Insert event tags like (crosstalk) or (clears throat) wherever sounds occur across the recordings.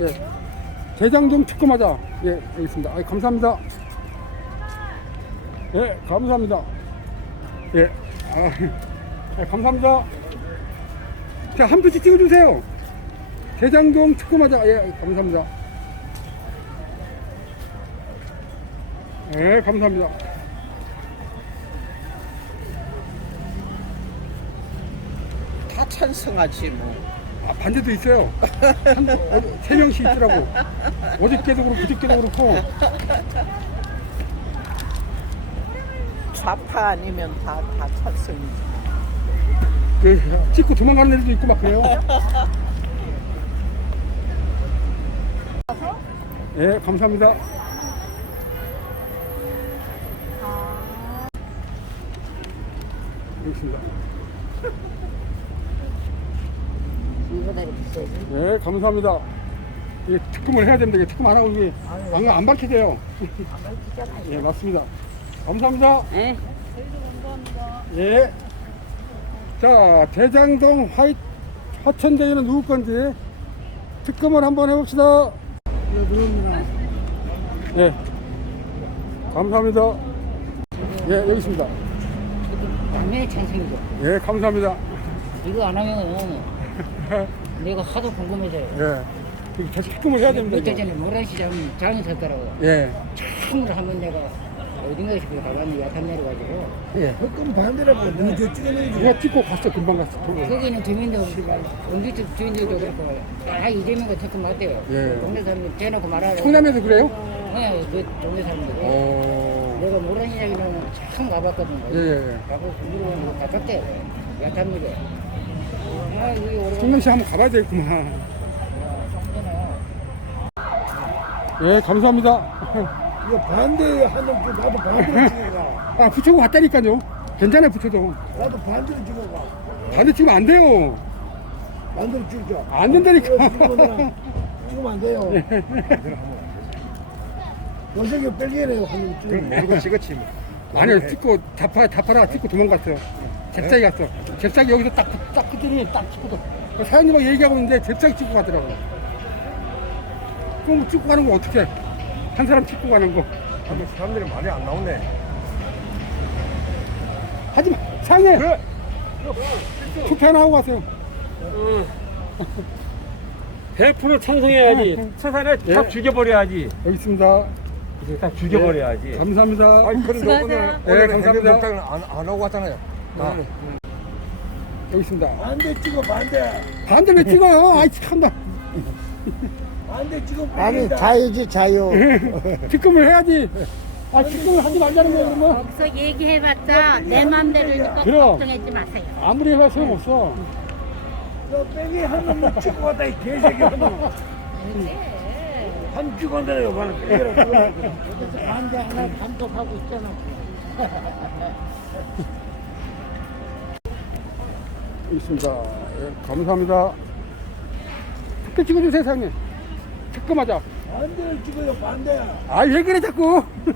예. 대장동 특검하자. 예, 여기 있습니다. 아, 감사합니다. 예, 감사합니다. 예, 아, 예, 감사합니다. 자, 한 표씩 찍어주세요. 대장동 특검하자. 예, 감사합니다. 예, 감사합니다. 다 찬성하지 뭐. 아, 반대도 있어요. 한, 어, 세 명씩 있더라고. 어저께도 그렇고, 그저께도 그렇고. 좌파 아니면 다, 다 찬성이지. 그, 찍고 도망가는 애들도 있고 막 그래요. (laughs) 예, 감사합니다. 여기 있습니다. 이거다리 비싸지. 예, 감사합니다. 이 특검을 해야 됩니다. 이게 특검 안 하고 이게 안, 안 밝혀져요. 예, 맞습니다. 감사합니다. 예. 예. 자, 대장동 화이, 화천대유는 누구 건지 특검을 한번 해봅시다. 예, 누굽니다. 예. 감사합니다. 예, 여기 있습니다. 분명히 찬성이죠. 예, 감사합니다. 이거 안 하면은 내가 하도 궁금해져요. 예. 이거 다시 특검을 해야 됩니다. 며칠 이거. 전에 모란시 장 장이 섰더라고. 예. 처음으로 한번 내가 어딘가에서 그 가봤는데 약간 내려가지고 예. 그럼 반대라고 너무 저 찍어내지 누가 찍고 갔어, 금방 갔어. 거기는 주민들 원기특 주민들도 그렇고 다 이재명과 특급 맞대요. 예. 동네 사람들 대놓고 말하고. 성남에서 그래요? 네, 그 동네 사람들이. 어. 내가 모란시장이면 참 가봤거든. 예, 예, 예. 가고 물어보면 가깝대. 약한 일에. 성남시 한번 가봐야 되겠구만. 예, 감사합니다. 이거 반대하는 게 나도 반대로 (laughs) 찍어가 아, 붙여고 갔다니까요. 괜찮아요, 붙여도. 나도 반대로 찍어가 반대 찍으면 안 돼요. 반대로 찍자 안 된다니까. 찍으면 안 돼요 원석이 뺄게네요 한번 찍으면 찍었지 뭐. 아니요, 찍고, 다파, 다파라 찍고 도망갔어요. 잽싸게 갔어. 잽싸게 여기서 딱, 붙- 딱 붙더니 딱 찍고, 도- 그 사장님하고 얘기하고 있는데 잽싸게 찍고 가더라고요. 그럼 뭐 찍고 가는 거 어떻게? 한 사람 찍고 가는 거. 한번 사람들이 많이 안 나오네. 하지 마. 상해. 투표 하나 하고 가세요. 100% 찬성해야지. 처산에 예. 다 죽여버려야지. 여기 있습니다. 이제 다 죽여버려야지. 감사합니다. 아니 그런데 오늘 네, 오늘 감사합니다. 행정복당은 안, 안 하고 왔잖아요. 아, 여기 있습니다. 반대 찍어 반대 반대 왜 찍어요? (laughs) 아이 참나. 반대 아니 뺄린다. 자유지 자유. (laughs) 특검을 해야지. 아 특검을 하지 말자는 거예요 그러면. 거기서 얘기해봤자 내 맘대로 니까 그럼. 걱정하지 마세요. 아무리 해봐 소용없어. 너 빼기 한놈 찍고 왔다 이 개새끼 한 찍어 내요 바로 빼기라고 그래서 반대 하나 감독하고 있잖아. (laughs) 있습니다. 예, 감사합니다. 특검 찍어주세요 사장님. 특검하자. 반대를 찍어요 반대 아 왜 그래 자꾸. (laughs)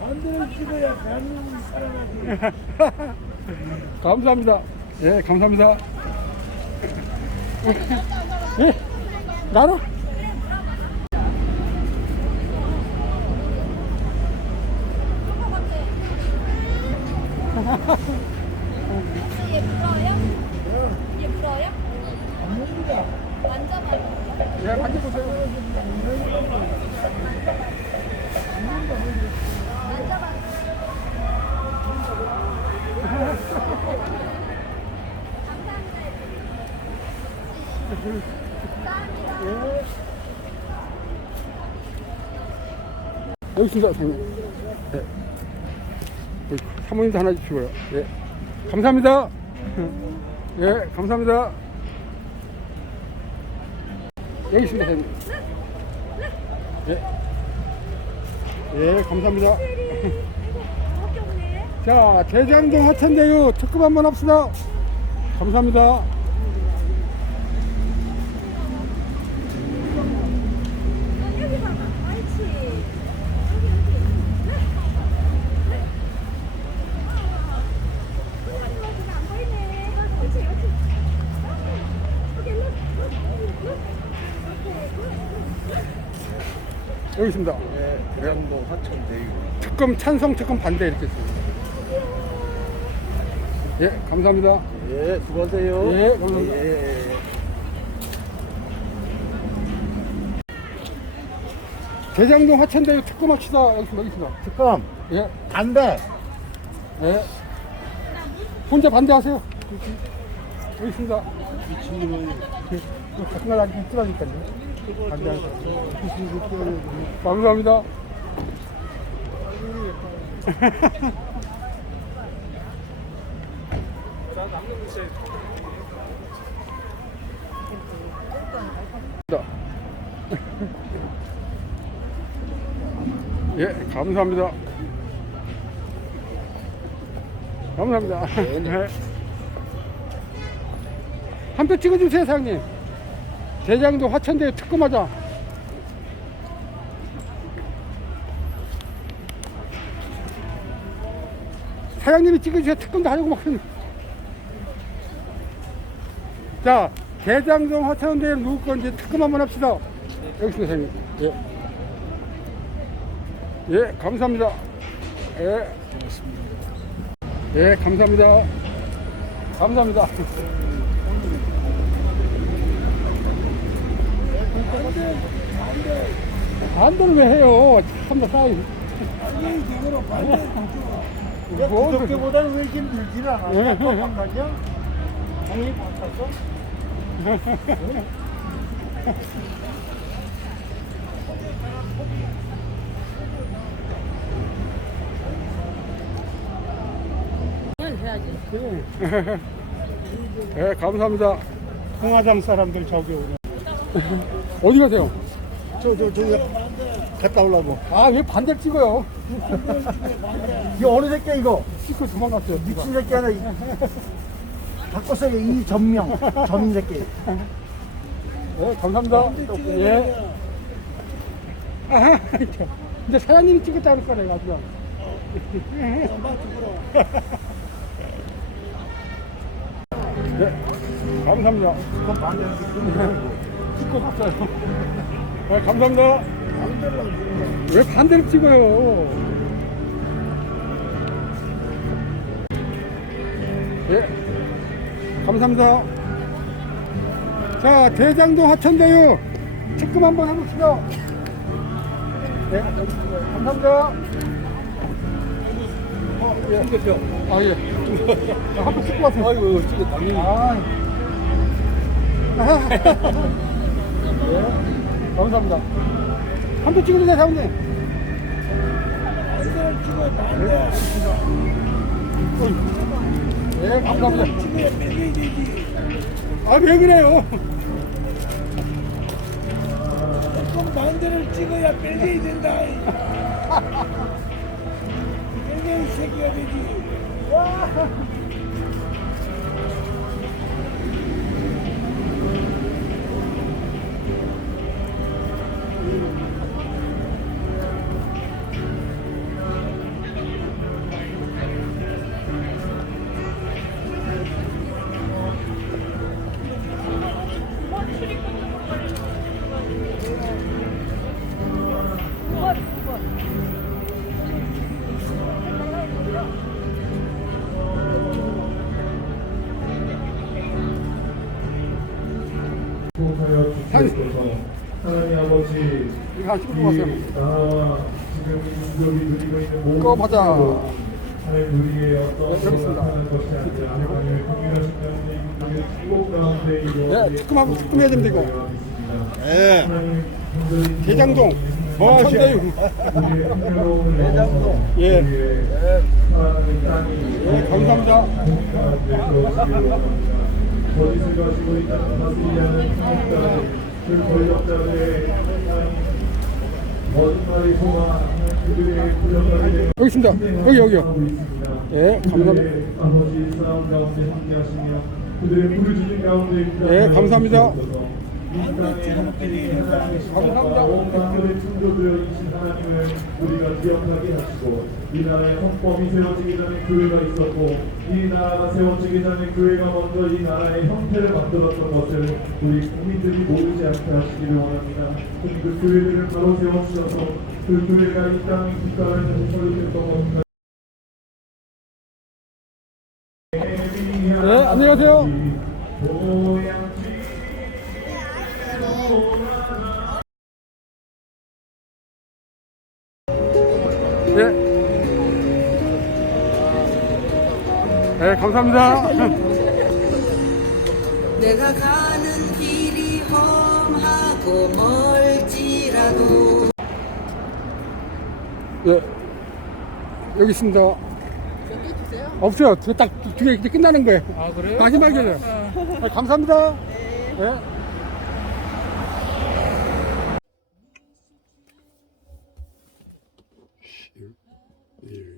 반대를 찍어야 대한민국이 살아나지 (laughs) 감사합니다. 예 감사합니다. (laughs) 예 나로. 얘 물어요? 얘 물어요? 만져봐요. 예 만져보세요. 여기 있습니다, 사장님. 예. 여기 사모님도 하나 주시고요. 예. 감사합니다. 예, 감사합니다. 여기 있습니다, 사장님. 예. 예, 감사합니다. 자, 대장동 하천대유 특급 한번 합시다. 감사합니다. 여기 봐봐. 옳지. 여기, 여기. 안 보이네. 옳지, 옳지. 여기, 일로. 여기 있습니다. 예, 대량도 하천 대유. 특검 찬성, 특검 반대 이렇게 있습니다. 예, 감사합니다. 예, 수고하세요. 예, 감사합니다. 예. 대장동 하천대유 특검합시다. 여기 있습니다. 여기 있습니다. 특검 예, 반대. 예. 혼자 반대하세요. 여기 있습니다. 이 친구는 같은 걸 아직 쓰라니까요. 감사합니다. (laughs) 예, 감사합니다. 감사합니다. (laughs) 네. 한표 찍어주세요, 사장님. 대장도 화천대 특검하자. 사장님이 찍어주세요. 특검도 하려고 막. 자, 대장동 화천대 누구 건지 특검 한번 합시다. 여기 있습니다, 사장님. 예. 예, 감사합니다. 예. 예, 감사합니다. 감사합니다. 반대를 왜 해요? 참나. 아니 반대 뭐, 그때보다는 왜 이렇게 밀질 않아? 당연히 바꿨어? 예, 감사합니다. 홍화장 사람들 저기 오네. (laughs) 어디 가세요? 저 저 저기 갔다 오려고. 아, 왜 반대를 찍어요? 이거 어느 새끼야 이거? 찍고 도망갔어요. 미친 새끼 하나. 이- 바꿨어 이 전명 전인 새끼. 예, 감사합니다. 예. 아, 이제 사장님이 찍었다 그럴 거네, 아주. 네, 감사합니다. 갔어요. 네, 감사합니다. 왜 반대로 찍어요? 예, 감사합니다. 자, 대장동 하천대유 특검 한번 해봅시다. 네, 감사합니다. 어, 예. 아, 예. 한번 찍고 왔어요. 아이고, 찍어, 당연히. 아. (laughs) (laughs) 예, 감사합니다. 한번 찍어주세요, 사장님. 반대를 찍어 반대. 예, 감사합니다. 찍어야 빼야 되지. 아, 왜 그래요? 조금 반대를 찍어야 빼야 된다. (laughs) 이 새끼가 되지. (laughs) 이거 한 찍고 왔어요. 꺼 보자. 네, 축복 가운데 네, 해야 됩니다, 이거. (laughs) 예. 하나님 분들이 대장동. 우리의 흥미로운 대장동 예. 땅이 예, 감사합니다. 가지고 있다는 그 권력자들의 여기 있습니다. 여기, 여기요. 하고 있습니다. 예, 감사합니다. 감사합니다. 충돌되어 계신 하나님을 우리가 기억하게 하시고 이 나라의 헌법이 세워지기 전에 교회가 있었고 이 나라가 세워지기 전에 교회가 먼저 이 나라의 형태를 만들었던 것을 우리 국민들이 모르지 않게 하시기를 원합니다. 그 교회들을 바로 세워주셔서 그 교회가 이 국가를 다시 설립했던 것과 네, 안녕하세요. 감사합니다. 내가 가는 길이 험하고 멀지라도 네. 여기 있습니다. 없어요. 딱두 개 이제 끝나는 거예요. 아, 그래요? 마지막이에요. 네, 감사합니다. 네. 일, 십구, 이십, 이십일,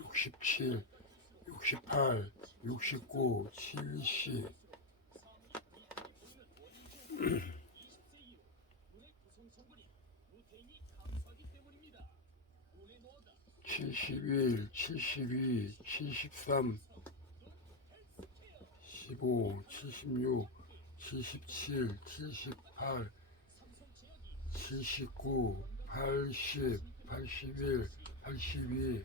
십일, 오십이, 오십삼, 오십사, 오십오, 오십육, 오십칠, 오십팔, 오십구, 육십, 육십일, 육십이, 육십삼, 육십사, 육십오, 육십육, 육십칠, 육십팔, 육십구, 칠십. 칠십일, 칠십이, 칠십삼, 십오, 칠십육, 칠십칠, 칠십팔, 칠십구, 팔십, 팔십일, 팔십이,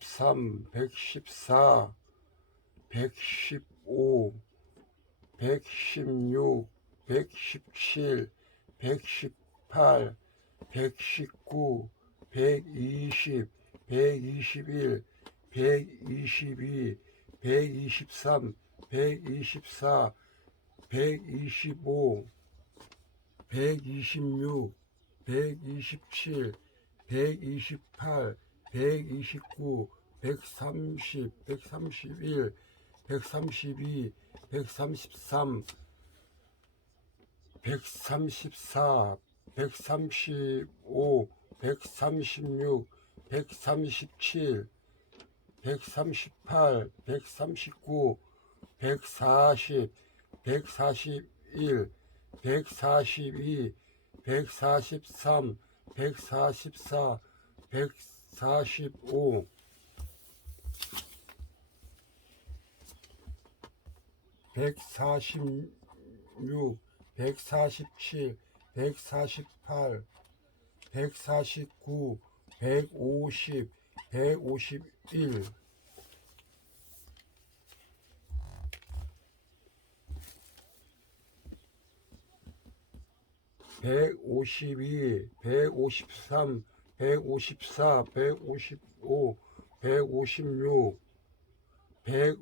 삼, 구십사, 구십오, 구십육, 구십칠, 구십팔, 구십구, 백, 백일, 백이, 백삼, 백사, 백오, 백육, 백칠, 백팔, 백구, 백십, 백십일, 백십이, 백십삼, 백십사, 백십오, 백십육, 백십칠, 백십팔, 백십구, 백이십, 백이십일, 백이십이, 백이십삼, 백이십사, 백이십오, 백이십육, 백이십칠, 백이십팔, 백이십구, 백삼십, 백삼십일, 백삼십이, 백삼십삼, 백삼십사, 백삼십오, 백삼십육, 백삼십칠, 백삼십팔, 백삼십구, 백사십, 백사십일, 백사십이, 143, 144, 145, 146, 147, 148, 149, 150, 151, 152, 153, 154, 155,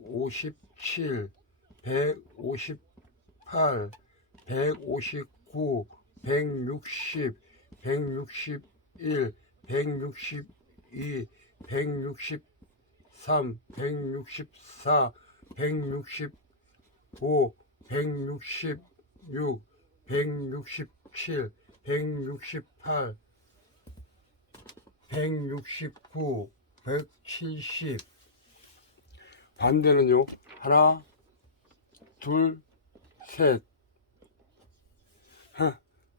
156, 157, 158, 159, 160, 161, 162, 163, 164, 165, 166, 167, 168, 169, 170 반대는요? 하나 둘셋.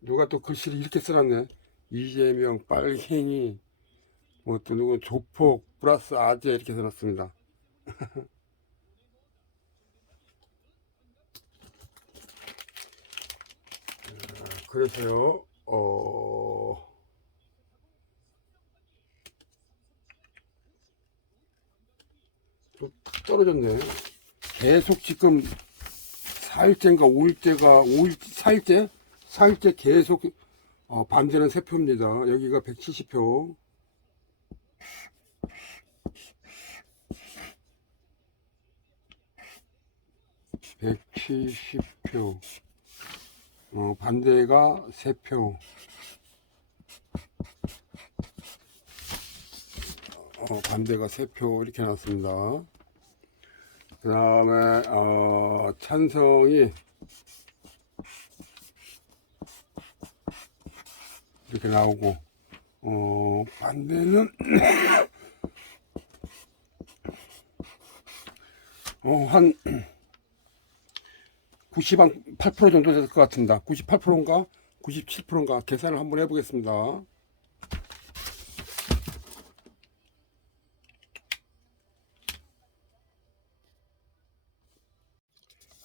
누가 또 글씨를 이렇게 써놨네. 이재명 빨갱이. 뭐 또 누구 조폭 플러스 아재 이렇게 써놨습니다. (laughs) 그래서요, 어, 또 떨어졌네. 계속 지금 4일째인가 5일째가, 5일, 4일째? 4일째 계속, 어, 반대는 3표입니다. 여기가 170표. (170표) 어, 반대가 3표. 어, 반대가 3표 이렇게 나왔습니다. 그 다음에 어, 찬성이 이렇게 나오고 어, 반대는 (coughs) 어, 한 98% 정도 될것 같습니다. 98%인가? 97%인가? 계산을 한번 해보겠습니다.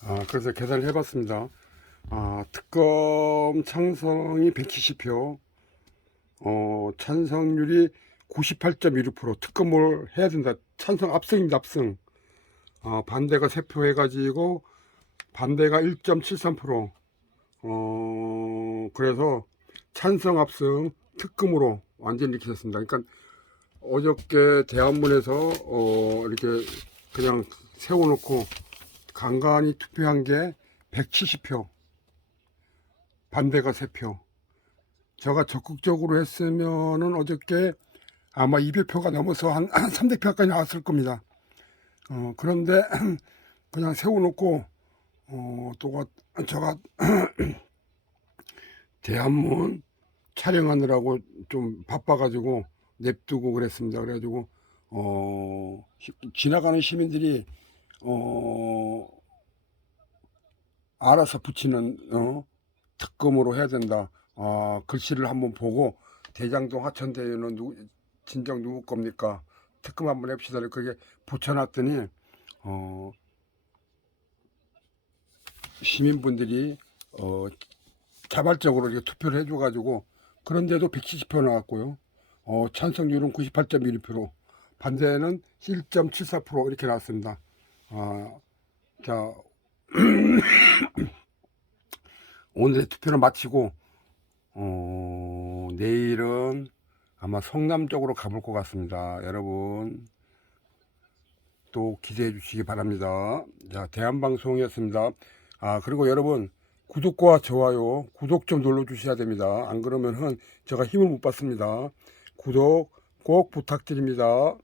아, 그래서 계산을 해봤습니다. 아, 특검 찬성이 170표, 어, 찬성률이 98.16%, 특검을 해야 된다. 찬성 압승입니다, 압승. 아, 반대가 3표 해가지고, 반대가 1.73%. 어, 그래서 찬성 압승 특금으로 완전히 이렇게 됐습니다. 그러니까 어저께 대한문에서 어, 이렇게 그냥 세워놓고 간간히 투표한 게 170표. 반대가 3표. 제가 적극적으로 했으면은 어저께 아마 200표가 넘어서 한 (clears throat) 300표까지 나왔을 겁니다. 어, 그런데 (clears throat) 그냥 세워놓고 어, 또, 제가, (clears throat) 대한문 촬영하느라고 좀 바빠가지고 냅두고 그랬습니다. 그래가지고, 어, 시- 지나가는 시민들이, 어, 알아서 붙이는, 어, 특검으로 해야 된다. 아, 글씨를 한번 보고, 대장동 하천대유는 누구, 진정 누구 겁니까? 특검 한번 해봅시다. 그게 붙여놨더니, 어, 시민분들이 어, 자발적으로 이렇게 투표를 해줘가지고 그런데도 170표 나왔고요. 어, 찬성률은 98.1%, 반대는 1.74% 이렇게 나왔습니다. 아, 자 (coughs) 오늘의 투표를 마치고 어, 내일은 아마 성남 쪽으로 가볼 것 같습니다. 여러분 또 기대해 주시기 바랍니다. 자 대한방송이었습니다. 아, 그리고 여러분, 구독과 좋아요, 구독 좀 눌러 주셔야 됩니다. 안 그러면은 제가 힘을 못 받습니다. 구독 꼭 부탁드립니다.